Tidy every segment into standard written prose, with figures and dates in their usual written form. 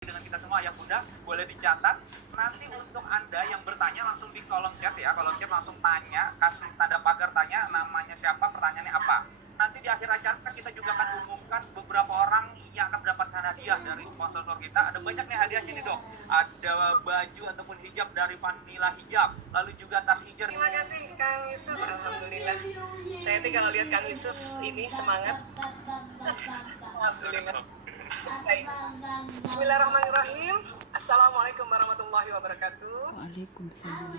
dengan kita semua ayah bunda, boleh dicatat. Nanti untuk anda yang bertanya langsung di kolom chat ya, kolom chat langsung tanya, kasih tanda pagar tanya namanya siapa, pertanyaannya apa. Nanti di akhir acara kita juga akan umumkan beberapa orang yang akan mendapatkan hadiah dari sponsor kita. Ada banyak nih hadiahnya nih dok, ada baju ataupun hijab dari Vanilla Hijab, lalu juga tas hijab. Terima kasih Kang Yusuf, alhamdulillah. Saya tuh kalau lihat Kang Yusuf ini semangat, alhamdulillah. Baik. Bismillahirrahmanirrahim. Assalamualaikum warahmatullahi wabarakatuh. Waalaikumsalam.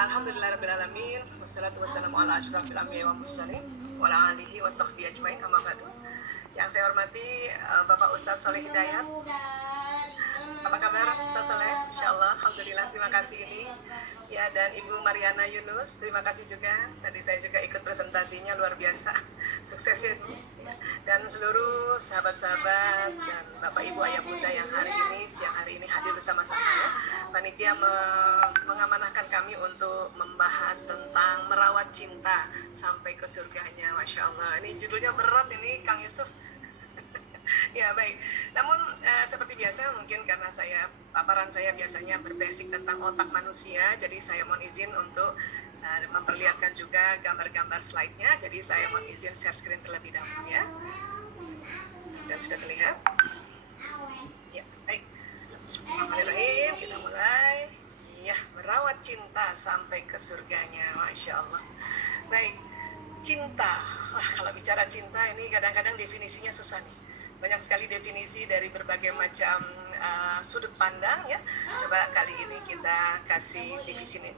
Alhamdulillahirrahmanirrahim. Wassalatu wassalamu ala asyrafil anbiya'i wal mursalin wa ala alihi wa sahbihi ajmain, amma ba'du. Yang saya hormati Bapak Ustadz Soleh Hidayat. Apa kabar Ustadz Soleh? Insyaallah, alhamdulillah, terima kasih ini. Ya, dan Ibu Mariana Yunus, terima kasih juga. Tadi saya juga ikut presentasinya, luar biasa. Sukses ya. Dan seluruh sahabat-sahabat dan Bapak Ibu Ayah Bunda yang siang hari ini hadir bersama-sama ya. Panitia mengamanahkan kami untuk membahas tentang merawat cinta sampai ke surganya. Masya Allah, ini judulnya berat ini Kang Yusuf. Ya baik, namun seperti biasa mungkin karena paparan saya biasanya berbasic tentang otak manusia, jadi saya mohon izin untuk memperlihatkan juga gambar-gambar slide-nya. Jadi saya mohon izin share screen terlebih dahulu ya. Dan sudah terlihat? Ya, baik. Bismillahirrahmanirrahim, kita mulai. Ya, merawat cinta sampai ke surganya, Masya Allah. Baik, cinta. Wah, kalau bicara cinta ini kadang-kadang definisinya susah nih. Banyak sekali definisi dari berbagai macam sudut pandang ya. Coba kali ini kita kasih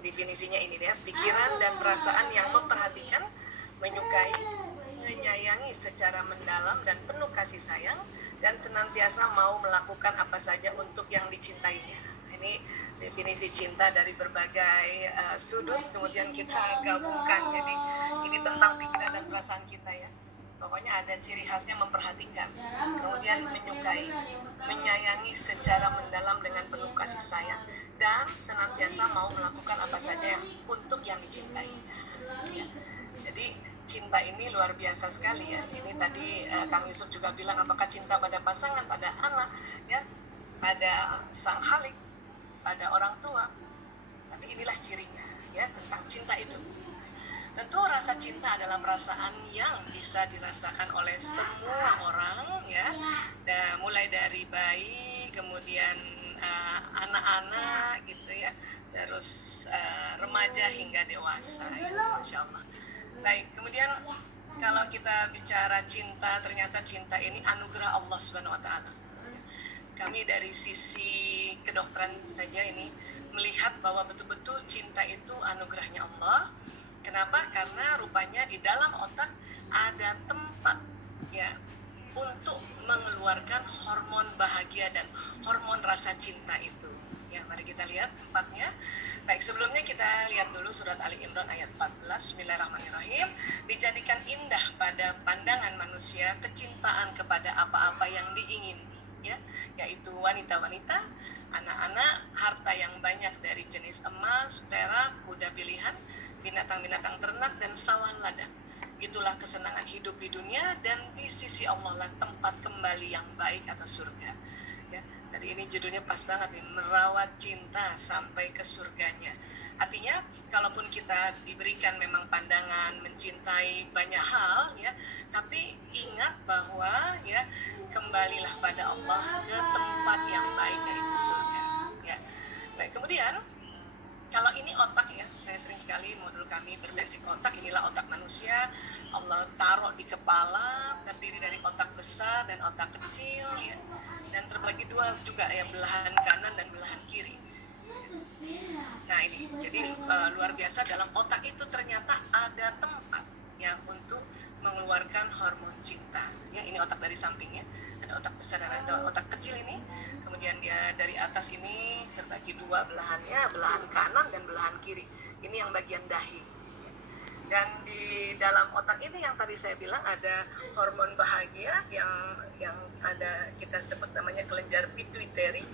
definisinya ini ya. Pikiran dan perasaan yang memperhatikan, menyukai, menyayangi secara mendalam dan penuh kasih sayang, dan senantiasa mau melakukan apa saja untuk yang dicintainya. Ini definisi cinta dari berbagai sudut, kemudian kita gabungkan. Jadi ini tentang pikiran dan perasaan kita ya. Pokoknya ada ciri khasnya memperhatikan, kemudian menyukai, menyayangi secara mendalam dengan penuh kasih sayang, dan senantiasa mau melakukan apa saja untuk yang dicintainya. Ya. Jadi cinta ini luar biasa sekali ya. Ini tadi Kang Yusuf juga bilang apakah cinta pada pasangan, pada anak, ya, pada sang khalik, pada orang tua. Tapi inilah cirinya ya tentang cinta itu. Tentu rasa cinta adalah perasaan yang bisa dirasakan oleh semua orang ya, mulai dari bayi, kemudian anak-anak gitu ya, terus remaja hingga dewasa ya, Masya Allah. Baik, kemudian kalau kita bicara cinta, ternyata cinta ini anugerah Allah Subhanahu Wa Taala. Kami dari sisi kedokteran saja ini melihat bahwa betul-betul cinta itu anugerahnya Allah. Kenapa? Karena rupanya di dalam otak ada tempat ya untuk mengeluarkan hormon bahagia dan hormon rasa cinta itu. Ya, mari kita lihat tempatnya. Baik, sebelumnya kita lihat dulu surat Ali Imran ayat 14. Bismillahirrahmanirrahim. Dijadikan indah pada pandangan manusia kecintaan kepada apa-apa yang diingini, ya, yaitu wanita-wanita, anak-anak, harta yang banyak dari jenis emas, perak, kuda pilihan, binatang-binatang ternak, dan sawah ladang. Itulah kesenangan hidup di dunia, dan di sisi Allah lah tempat kembali yang baik atau surga. Ya, tadi ini judulnya pas banget nih, merawat cinta sampai ke surganya. Artinya, kalaupun kita diberikan memang pandangan mencintai banyak hal, ya, tapi ingat bahwa ya kembalilah pada Allah ke tempat yang baik, yaitu surga. Ya, baik. Kemudian kalau ini otak ya, saya sering sekali modul kami berbasic otak. Inilah otak manusia. Allah taruh di kepala, terdiri dari otak besar dan otak kecil ya. Dan terbagi dua juga ya, belahan kanan dan belahan kiri. Nah ini, jadi luar biasa, dalam otak itu ternyata ada tempat ya untuk mengeluarkan hormon cinta. Ya, ini otak dari sampingnya. Ada otak besar dan ada otak kecil ini. Kemudian dia dari atas ini terbagi dua belahannya, belahan kanan dan belahan kiri. Ini yang bagian dahi. Dan di dalam otak ini yang tadi saya bilang ada hormon bahagia yang ada, kita sebut namanya kelenjar pituitary.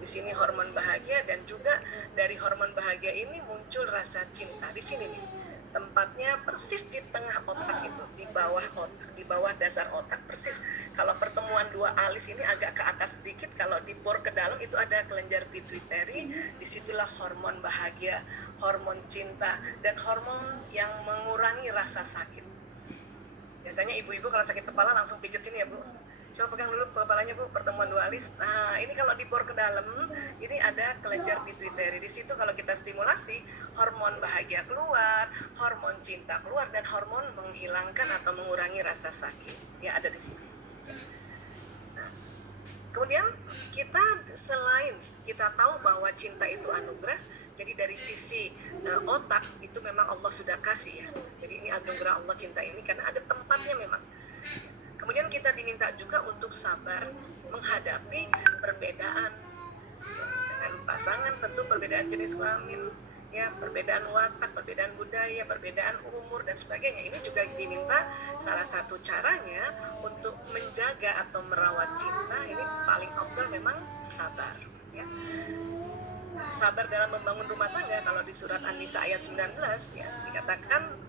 Di sini hormon bahagia, dan juga dari hormon bahagia ini muncul rasa cinta. Di sini nih, tempatnya persis di tengah otak itu, di bawah otak, di bawah dasar otak persis. Kalau pertemuan dua alis ini agak ke atas sedikit, kalau dibor ke dalam itu ada kelenjar pituitari. Disitulah hormon bahagia, hormon cinta, dan hormon yang mengurangi rasa sakit. Biasanya ibu-ibu kalau sakit kepala langsung pijat sini ya Bu. Coba pegang dulu kepalanya Bu, pertemuan dua alis. Nah, ini kalau dibor ke dalam, ini ada kelenjar pituitari. Di situ kalau kita stimulasi, hormon bahagia keluar, hormon cinta keluar, dan hormon menghilangkan atau mengurangi rasa sakit. Ya, ada di sini. Nah, kemudian kita selain kita tahu bahwa cinta itu anugerah, jadi dari sisi otak itu memang Allah sudah kasih ya. Jadi ini anugerah Allah cinta ini karena ada tempatnya memang. Kemudian kita diminta juga untuk sabar menghadapi perbedaan dengan pasangan, tentu perbedaan jenis kelamin, ya, perbedaan watak, perbedaan budaya, perbedaan umur dan sebagainya. Ini juga diminta salah satu caranya untuk menjaga atau merawat cinta ini paling optimal memang sabar, ya. Sabar dalam membangun rumah tangga, kalau di surat An-Nisa ayat 19 ya dikatakan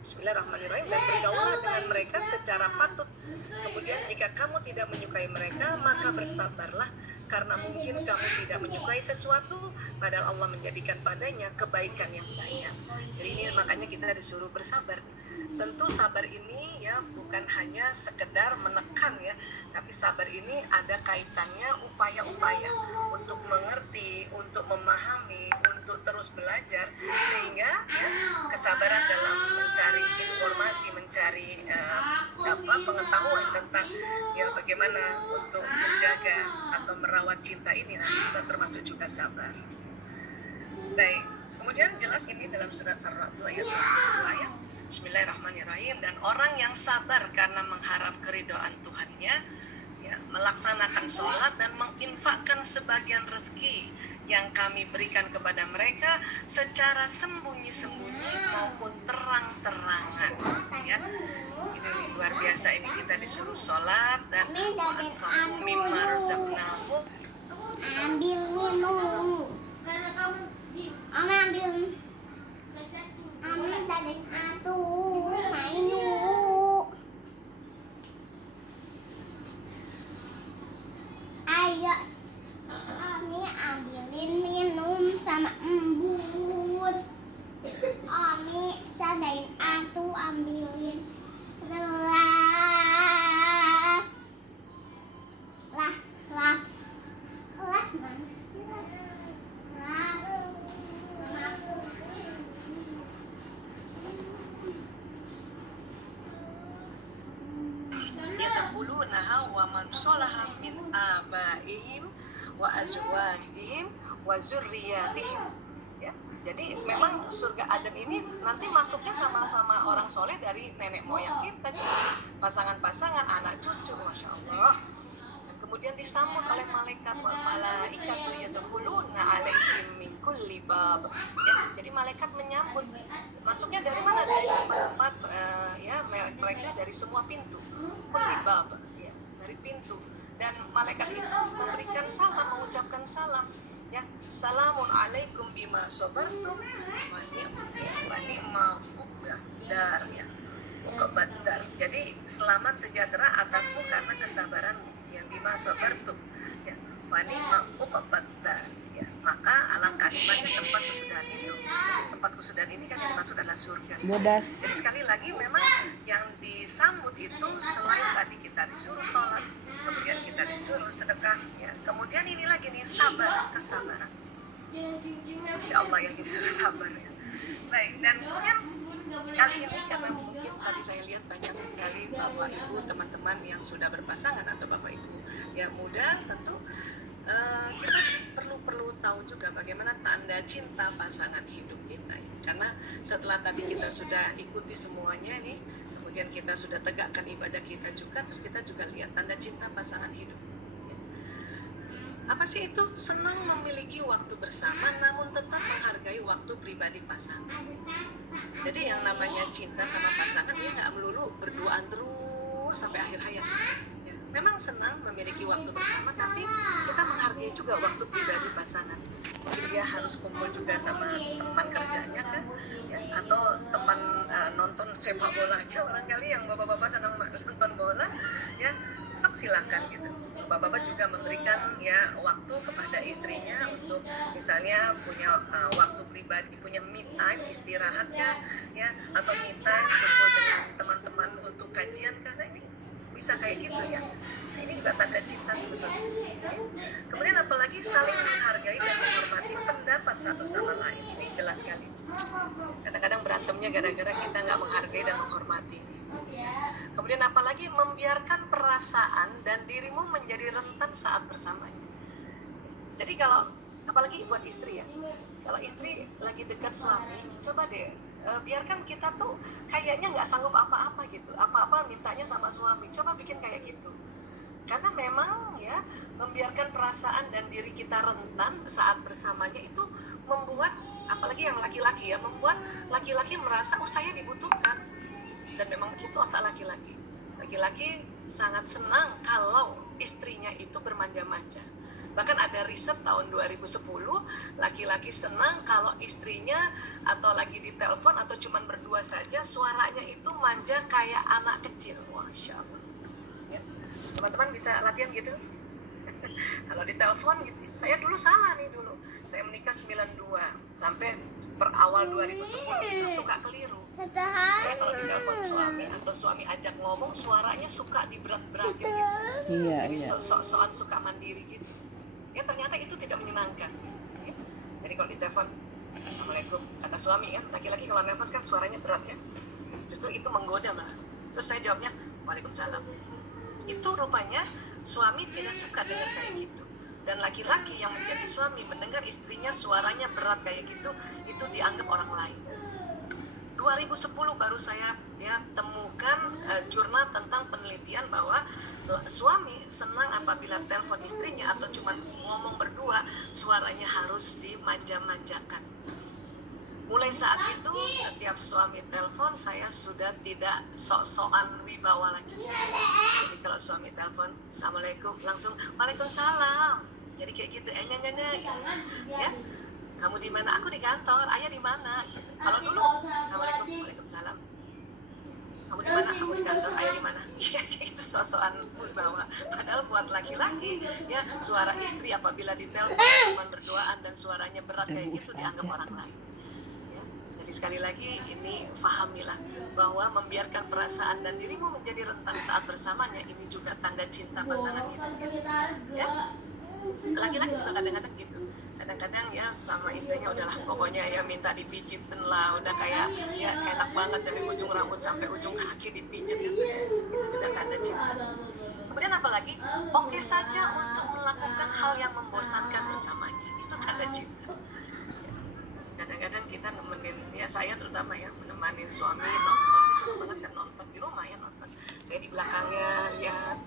Bismillahirrahmanirrahim, dan bergaulah dengan mereka secara patut. Kemudian jika kamu tidak menyukai mereka, maka bersabarlah, karena mungkin kamu tidak menyukai sesuatu, padahal Allah menjadikan padanya kebaikan yang banyak. Jadi ini makanya kita disuruh bersabar. Tentu sabar ini ya bukan hanya sekedar menekan ya, tapi sabar ini ada kaitannya upaya-upaya untuk mengerti, untuk memahami, untuk terus belajar, sehingga ya, kesabaran dalam mencari informasi, mencari pengetahuan tentang ya bagaimana untuk menjaga atau merawat cinta ini, nanti kita termasuk juga sabar. Baik, kemudian jelas ini dalam surat Ar-Ra'd ayat 2 ya. Bismillahirrahmanirrahim. Dan orang yang sabar karena mengharap keridhaan Tuhannya, ya, melaksanakan sholat dan menginfakkan sebagian rezeki yang kami berikan kepada mereka secara sembunyi-sembunyi maupun terang-terangan, ya. Ini luar biasa, ini kita disuruh sholat dan anfaqu mimma razaqnahum. Ambil minum. Ambil. Ambil sadin atuh main yuk. Ayo, Ami ambilin minum sama embun. Ami sadain atuh ambilin gelas. Las mana sih las? Yadkhulunaha wa man salaha min abaihim wa azwajihim wa zurriyatihim, ya. Jadi memang surga Aden ini nanti masuknya sama-sama orang soleh dari nenek moyang kita, juga pasangan-pasangan, anak cucu, masya Allah. Dan kemudian disambut oleh malaikat, wal malaikatu yadkhuluna alaihim min kulli bab, ya. Jadi malaikat menyambut, masuknya dari mana? Dari tempat-tempat ya mereka dari semua pintu, kulli bab, ya, dari pintu. Dan malaikat itu memberikan salam, mengucapkan salam, ya, salamun alaikum bima sabartum wa ni'ma uqbadar, ya, uqbadar. Jadi selamat sejahtera atasmu karena kesabaranmu, ya, bima sabartum, ya, wa ni'ma uqbadar, ya. Maka alangkah nikmatnya tempat kesudahan itu. Tempat kesudahan ini kan yang dimaksud adalah surga. Bodas. Jadi sekali lagi memang yang disambut itu selain tadi kita disuruh sholat, kemudian kita disuruh sedekah, ya. Kemudian ini lagi nih sabar, kesabaran. Insya Allah yang disuruh sabar, ya. Baik, dan kemudian kali ini karena mungkin tadi saya lihat banyak sekali bapak ibu teman-teman yang sudah berpasangan atau bapak ibu yang muda, tentu kita perlu tahu juga bagaimana tanda cinta pasangan hidup kita, ya. Karena setelah tadi kita sudah ikuti semuanya nih, kemudian kita sudah tegakkan ibadah kita juga, terus kita juga lihat tanda cinta pasangan hidup, ya. Apa sih itu? Senang memiliki waktu bersama namun tetap menghargai waktu pribadi pasangan. Jadi yang namanya cinta sama pasangan dia nggak melulu berduaan terus sampai akhir hayat, ya. Memang senang memiliki waktu bersama, tapi kita menghargai punya juga waktu pribadi pasangan. Mungkin dia harus kumpul juga sama teman kerjanya kan, ya, atau teman nonton sepak bola aja, barangkali yang bapak-bapak senang nonton bola, ya sok silakan gitu. Bapak-bapak juga memberikan ya waktu kepada istrinya untuk misalnya punya waktu pribadi, punya me time, istirahatnya, ya, atau me time kumpul dengan teman-teman untuk kajian, karena ini bisa kayak gitu ya. Nah, ini juga tanda cinta sebetulnya. Kemudian apalagi saling menghargai dan menghormati pendapat satu sama lain. Ini jelas sekali. Kadang-kadang berantemnya gara-gara kita nggak menghargai dan menghormati. Kemudian apalagi membiarkan perasaan dan dirimu menjadi rentan saat bersamanya. Jadi kalau apalagi buat istri ya, kalau istri lagi dekat suami, coba deh biarkan kita tuh kayaknya nggak sanggup apa-apa gitu, apa-apa mintanya sama suami, coba bikin kayak gitu. Karena memang ya membiarkan perasaan dan diri kita rentan saat bersamanya itu membuat, apalagi yang laki-laki ya, membuat laki-laki merasa saya dibutuhkan. Dan memang begitu otak laki-laki. Laki-laki sangat senang kalau istrinya itu bermanja-manja. Bahkan ada riset tahun 2010, laki-laki senang kalau istrinya atau lagi ditelepon atau cuman berdua saja, suaranya itu manja kayak anak kecil. Masya Allah. Ya. Teman-teman bisa latihan gitu? Kalau ditelepon gitu, saya dulu salah nih dulu. Saya menikah 92, sampai berawal 2010 itu suka keliru. Saya kalau ditelepon suami atau suami ajak ngomong, suaranya suka diberat-beratin gitu. Jadi sok-sokan suka mandiri gitu. Ya ternyata itu tidak menyenangkan. Ya. Jadi kalau ditelepon, Assalamualaikum, kata suami ya, laki-laki kalau telepon kan suaranya berat ya. Justru itu menggoda malah. Terus saya jawabnya, Waalaikumsalam. Itu rupanya suami tidak suka dengar kayak gitu. Dan laki-laki yang menjadi suami mendengar istrinya suaranya berat kayak gitu, itu dianggap orang lain. 2010 baru saya ya temukan jurnal tentang penelitian bahwa suami senang apabila telepon istrinya atau cuma ngomong berdua, suaranya harus dimanja-manjakan. Mulai saat itu setiap suami telepon saya sudah tidak sok-sokan wibawa lagi. Jadi kalau suami telepon, Assalamualaikum, langsung Waalaikumsalam. Jadi kayak gitu, nyanyi-nyanyi gitu. Ya. Kamu di mana? Aku di kantor. Ayah di mana? Gitu. Kalau dulu, Assalamualaikum, Waalaikumsalam. Kamu di mana? Aku di kantor. Ayah di mana? Ya itu sosokan wibawa. Padahal buat laki-laki, ya suara istri apabila ditelepon cuma berduaan dan suaranya berat kayak gitu dianggap orang lain. Ya. Jadi sekali lagi ini fahamilah bahwa membiarkan perasaan dan dirimu menjadi rentan saat bersamanya ini juga tanda cinta pasangan hidup. Ya. Laki-laki juga kadang-kadang gitu. Kadang-kadang ya sama istrinya udahlah pokoknya ya minta dipijitin lah, udah kayak ya enak banget dari ujung rambut sampai ujung kaki dipijit ya sudah. Itu juga tanda cinta. Kemudian apalagi oke saja untuk melakukan hal yang membosankan bersamanya, itu tanda cinta. Kadang-kadang kita nemenin, ya saya terutama ya menemani suami nonton, seru banget kan nonton di rumah ya nonton. Saya di belakangnya lihat.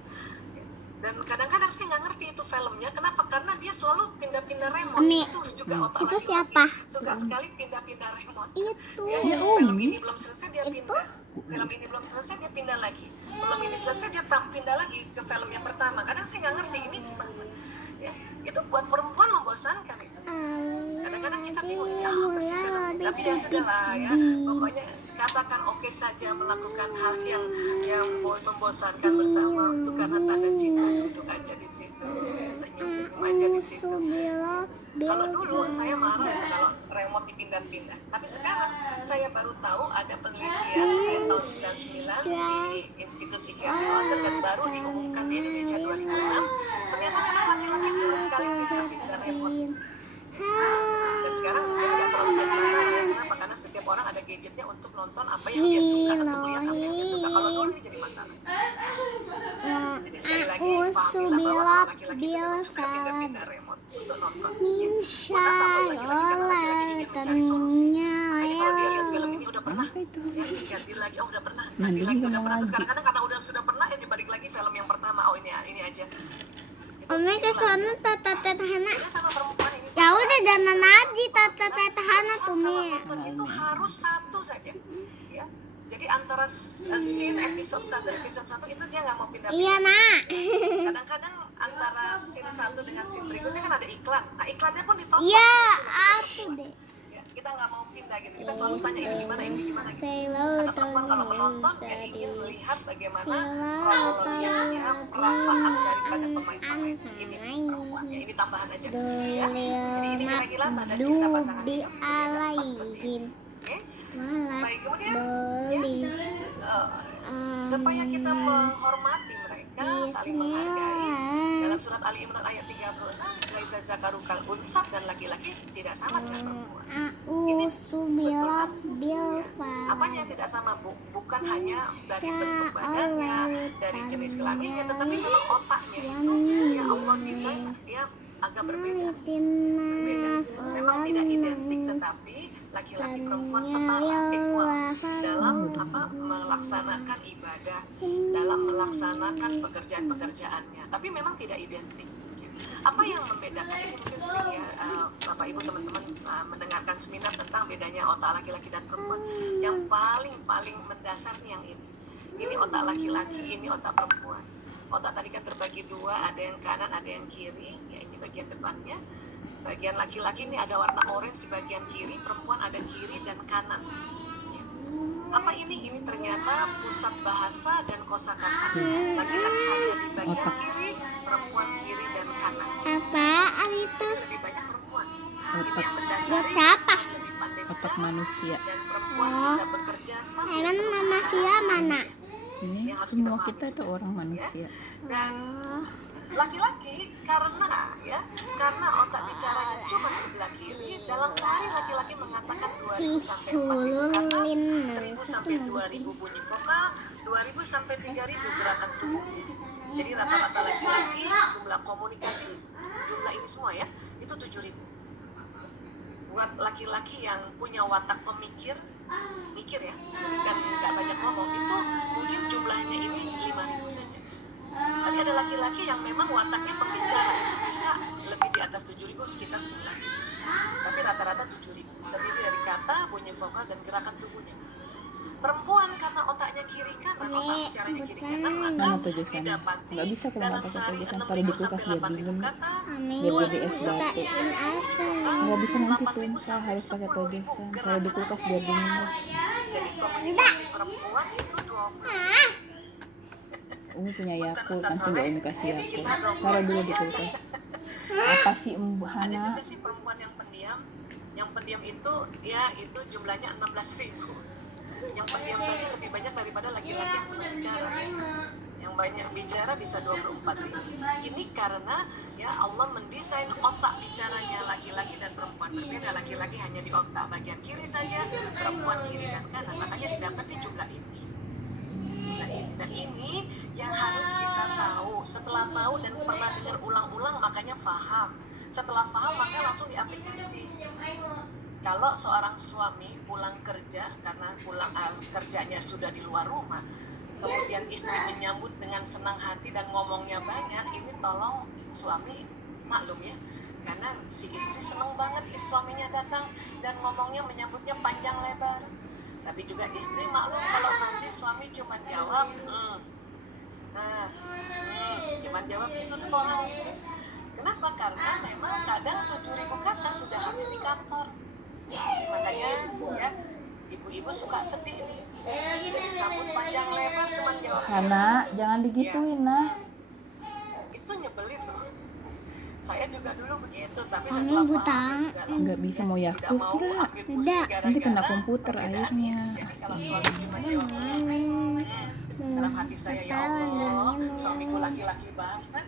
Dan kadang-kadang saya nggak ngerti itu filmnya, kenapa? Karena dia selalu pindah-pindah remote. Itu juga otak itu laki-laki. siapa? Suka sekali pindah-pindah remote. Itu. Ya, film ini belum selesai dia pindah. Film ini belum selesai dia pindah lagi. Film ini selesai dia pindah lagi ke film yang pertama. Kadang saya nggak ngerti ini gimana. Ya, itu buat perempuan membosankan itu. Kadang-kadang kita bingung ini apa sih film ini. Tapi ya sudahlah ya. Pokoknya katakan oke saja melakukan hal yang membosankan bersama, itu karena tanda cinta. Duduk aja di situ, senyum-senyum aja di situ. Kalau dulu saya marah itu kalau remote dipindah-pindah. Tapi sekarang saya baru tahu ada penelitian tahun 99 di Institut Psikiatri dan baru diumumkan di Indonesia 2006. Ternyata memang laki-laki senang sekali pindah-pindah remote. Dan sekarang mungkin nggak terlalu jadi masalah ya. Kenapa? Karena setiap orang ada gadgetnya untuk nonton apa yang dia suka, untuk melihat apa yang dia suka. Kalau dulu ini jadi masalah. Jadi sekali lagi pahamilah bahwa laki-laki itu memang suka pindah-pindah remote untuk nonton. Ya. Buat apa buat laki-laki? Karena laki-laki ingin mencari solusi. Makanya kalau dia lihat film ini udah pernah, ya diganti lagi, oh udah pernah, ganti lagi udah pernah. Terus kadang-kadang karena udah sudah pernah ya dibalik lagi film yang pertama, oh ini aja. Ome ke sana tata tahana. Beda sama perempuan ini. Ya udah jangan aja tata tahana tuh Kalau Mi. nonton itu harus satu saja, ya. Jadi antara scene episode 1 itu dia nggak mau pindah-pindah. Iya nak. Kadang-kadang antara scene satu dengan scene berikutnya kan ada iklan. Nah iklannya pun ditonton. Iya, Nah, aku deh. ya, kita nggak mau pindah gitu. Kita selalu tanya ini gimana gitu. Sailor Karena perempuan kalau menonton ya Tony ingin melihat bagaimana Sailor kronologisnya perasaan daripada pemain-pemain. Ini Tony perempuan ya, ini tambahan aja. Ya. Dolil Jadi ini kira-kira tanda cinta pasangan di kita. Jadi ada empat seperti ini. alaihim Oke. Malah Baik, kemudian dolil supaya kita menghormati mereka, saling menghargai. Dalam surat Ali Imran ayat 36, laisa zakaru kal unsa, dan laki-laki tidak sama dengan perempuan. A'udzu birabbil falaq. Apanya yang tidak sama, Bu? Bukan hanya dari bentuk badannya, dari jenis kelaminnya, tetapi memang otaknya itu ya Allah desain dia agak berbeda. Memang tidak identik, tetapi laki-laki perempuan setara, equal dalam melaksanakan ibadah, dalam melaksanakan pekerjaan-pekerjaannya. Tapi memang tidak identik. Apa yang membedakan ini mungkin sering ya Bapak Ibu teman-teman mendengarkan seminar tentang bedanya otak laki-laki dan perempuan. Yang paling mendasar nih yang ini. Ini otak laki-laki, ini otak perempuan. Otak tadi kan terbagi dua, ada yang kanan, ada yang kiri. Ya ini bagian depannya. Bagian laki-laki ini ada warna orange di bagian kiri, perempuan ada kiri dan kanan. Ya. Apa ini? Ini ternyata pusat bahasa dan kosakata. Laki-laki hanya di bagian kiri, perempuan kiri dan kanan. Apaan itu? Jadi lebih banyak perempuan. Ini Otak. yang Buat mendasari siapa? lebih pandai Otak bicara manusia. dan perempuan bisa bekerja sambil Emang terus manusia bicara. mana? Ini Yang harus semua kita kita pahami itu orang manusia. Dan laki-laki karena otak bicaranya cuma sebelah kiri, dalam sehari laki-laki mengatakan 2.000 sampai 4.000 kata, 1.000 sampai 2.000 bunyi vokal, 2.000 sampai 3.000 gerakan tubuhnya. Jadi rata-rata laki-laki jumlah komunikasi, jumlah ini semua ya, itu 7.000. Buat laki-laki yang punya watak pemikir, mikir ya, bukan nggak banyak ngomong, itu mungkin jumlahnya ini 5.000 saja. Tapi ada laki-laki yang memang wataknya pembicara, itu bisa lebih di atas 7.000, sekitar 9.000. Tapi rata-rata 7.000, terdiri dari kata, bunyi vokal, dan gerakan tubuhnya. Perempuan karena otaknya kiri kanan, otak bicaranya kiri kanan, maka Mana tulisannya? didapati Nggak bisa kalau dalam nggak pakai sehari tulisan. 6.000 Taruh di sampai kulkas biar 8.000 dingin. kata, Biar jadi es batu. Nggak bisa nanti 8.000 tulisan, sampai harus pakai 10.000 tulisan. Taruh di gerakan kulkas biar dingin. Jadi komunikasi perempuan itu 20. Umi punya Yakult, Ustaz nanti Soleh, gak Umi kasih ini kita Yakult. dong. Taruh dulu di kulkas. Apa sih Ada Hana? juga sih perempuan yang pendiam. Yang pendiam itu ya itu jumlahnya 16.000. Yang pendiam saja lebih banyak daripada laki-laki yang senang bicara. Yang banyak bicara bisa 24.000. Ini karena ya Allah mendesain otak bicaranya laki-laki dan perempuan berbeda. Laki-laki hanya di otak bagian kiri saja, perempuan kiri dan kanan. Makanya didapati jumlah ini. Dan ini yang harus kita tahu. Setelah tahu dan pernah dengar ulang-ulang, makanya faham. Setelah faham maka langsung diaplikasi. Kalau seorang suami pulang kerja karena kerjanya sudah di luar rumah, kemudian istri menyambut dengan senang hati dan ngomongnya banyak, ini tolong suami maklum ya, karena si istri senang banget suaminya datang dan ngomongnya menyambutnya panjang lebar. Tapi juga istri maklum kalau nanti suami cuma jawab cuma jawab gitu doang gitu. Kenapa? Karena memang kadang 7.000 kata sudah habis di kantor. Jadi makanya ya ibu-ibu suka sedih nih, jadi sambut panjang lebar cuma jawab Hana, jangan digituin nah. itu nyebelin loh. Saya juga dulu begitu, tapi setelah paham ya sudah lah. Nggak bisa mau Tidak Yakult mau nggak? ambil pusing Nanti kena gara-gara komputer perbedaan airnya. ini. Jadi kalau suami cuma jawab dalam hati saya, ya Allah, suamiku laki-laki banget.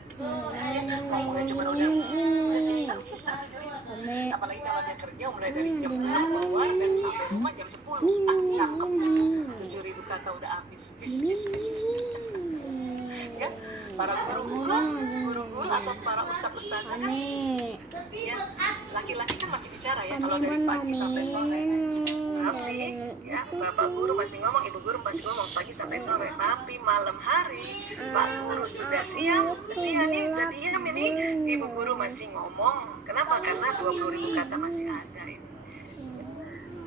Ngomongnya cuma udah sisa 7.000. Apalagi kalau dia kerja mulai dari jam 6 keluar dan sampai rumah jam 10. Cakep. 7.000 kata udah habis. Bis. Ya, para guru-guru atau para ustaz-ustazah kan ya, laki-laki kan masih bicara ya kalau dari pagi sampai sore. Tapi ya bapak guru masih ngomong, ibu guru masih ngomong pagi sampai sore. Tapi malam hari pak guru sudah siang nih udah diam ini, ibu guru masih ngomong. Kenapa? Karena 20.000 kata masih ada ini.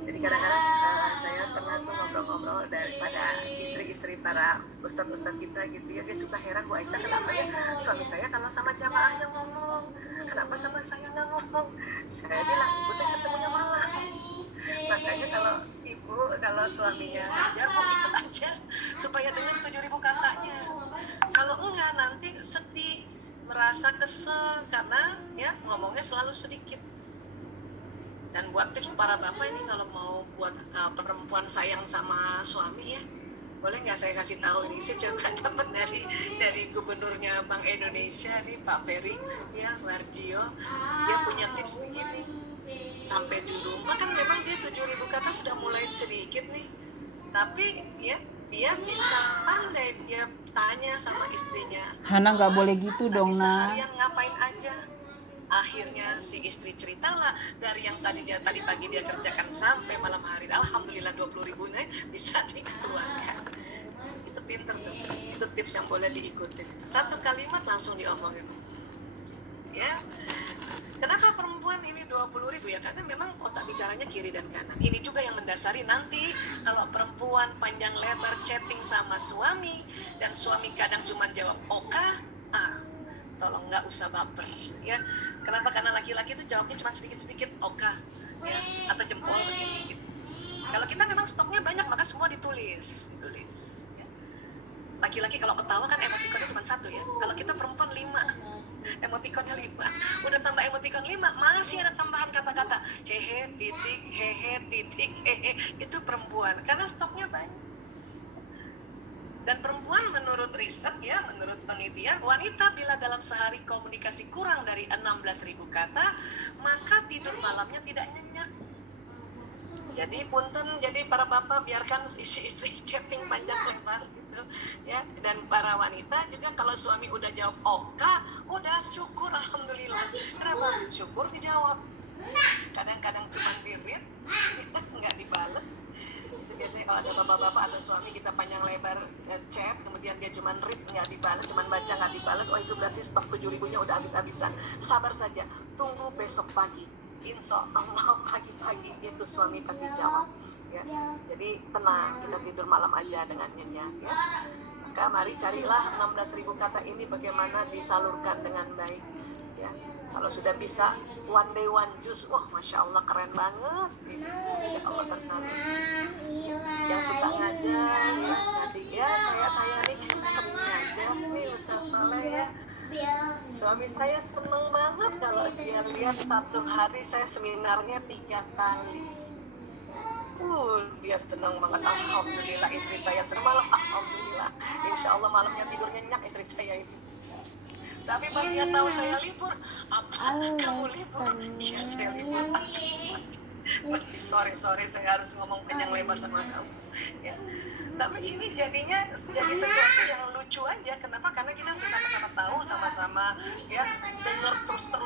Jadi Jadi kadang-kadang saya pernah tuh ngobrol-ngobrol daripada istri-istri para ustadz-ustadz kita gitu ya, dia suka heran, Bu Aisyah kenapa ya suami saya kalau sama jamaahnya ngomong, kenapa sama saya nggak ngomong. Saya bilang ibu teh ketemunya malam, makanya kalau suaminya ngajar mau ikut aja supaya dengar 7.000 katanya. Kalau enggak nanti sedih, merasa kesel karena ya ngomongnya selalu sedikit. Dan buat tips para bapak ini kalau mau buat perempuan sayang sama suami ya, boleh nggak saya kasih tahu ini, saya juga dapat dari gubernurnya Bank Indonesia nih Pak Ferry ya, Warjio. Dia punya tips begini, sampai di rumah kan memang dia 7.000 kata sudah mulai sedikit nih, tapi ya dia bisa pandai, dia tanya sama istrinya, Hana nggak boleh gitu dong, tadi Nak. seharian ngapain aja. Akhirnya si istri ceritalah dari yang tadi pagi dia kerjakan sampai malam hari, alhamdulillah 20.000 nih bisa dikeluarkan. Itu pinter tuh, itu tips yang boleh diikutin. Satu kalimat langsung diomongin ya. Kenapa perempuan ini 20.000 ya? Karena memang otak bicaranya kiri dan kanan. Ini juga yang mendasari nanti kalau perempuan panjang lebar chatting sama suami dan suami kadang cuma jawab oka, tolong nggak usah baper ya. Kenapa? Karena laki-laki itu jawabnya cuma sedikit-sedikit oka ya, atau jempol begini gitu. Kalau kita memang stoknya banyak maka semua ditulis ya. Laki-laki kalau ketawa kan emotikonnya cuma 1 ya. Kalau kita perempuan 5, emotikonnya 5. Udah tambah emotikon 5, masih ada tambahan kata-kata hehe titik hehe. Itu perempuan karena stoknya banyak. Dan perempuan menurut riset ya, menurut penelitian, wanita bila dalam sehari komunikasi kurang dari 16.000 kata, maka tidur malamnya tidak nyenyak. Jadi punten, jadi para bapak biarkan isi istri chatting panjang lebar gitu ya. Dan para wanita juga kalau suami udah jawab oka, udah syukur alhamdulillah. Kenapa? Syukur dijawab. Kadang-kadang cuma di-read, nggak dibales. Itu biasanya kalau ada bapak-bapak atau suami kita panjang lebar chat, kemudian dia cuma read nggak dibalas, cuma baca nggak dibalas, oh itu berarti stok 7.000-nya udah habis-habisan. Sabar saja, tunggu besok pagi, insya Allah pagi-pagi itu suami pasti jawab ya. Jadi tenang, kita tidur malam aja dengan nyenyak ya. Maka mari carilah 16.000 kata ini bagaimana disalurkan dengan baik ya. Kalau sudah bisa one day one juice, wah masya Allah keren banget ini, ya Allah tersalut. Yang suka ngajar ya, ngasih ya kayak saya nih sering ngajar nih Ustaz Saleh ya. Suami saya seneng banget kalau dia lihat satu hari saya seminarnya 3 kali. Dia senang banget, alhamdulillah istri saya semalam, alhamdulillah. Insya Allah malamnya tidur nyenyak istri saya ini. Tapi pas dia tahu saya libur, apa kamu libur? Iya saya libur. Sorry saya harus ngomong panjang lebar sama kamu ya. Tapi ini jadinya jadi sesuatu yang lucu aja. Kenapa? Karena kita sama-sama tahu, sama-sama ya dengar terus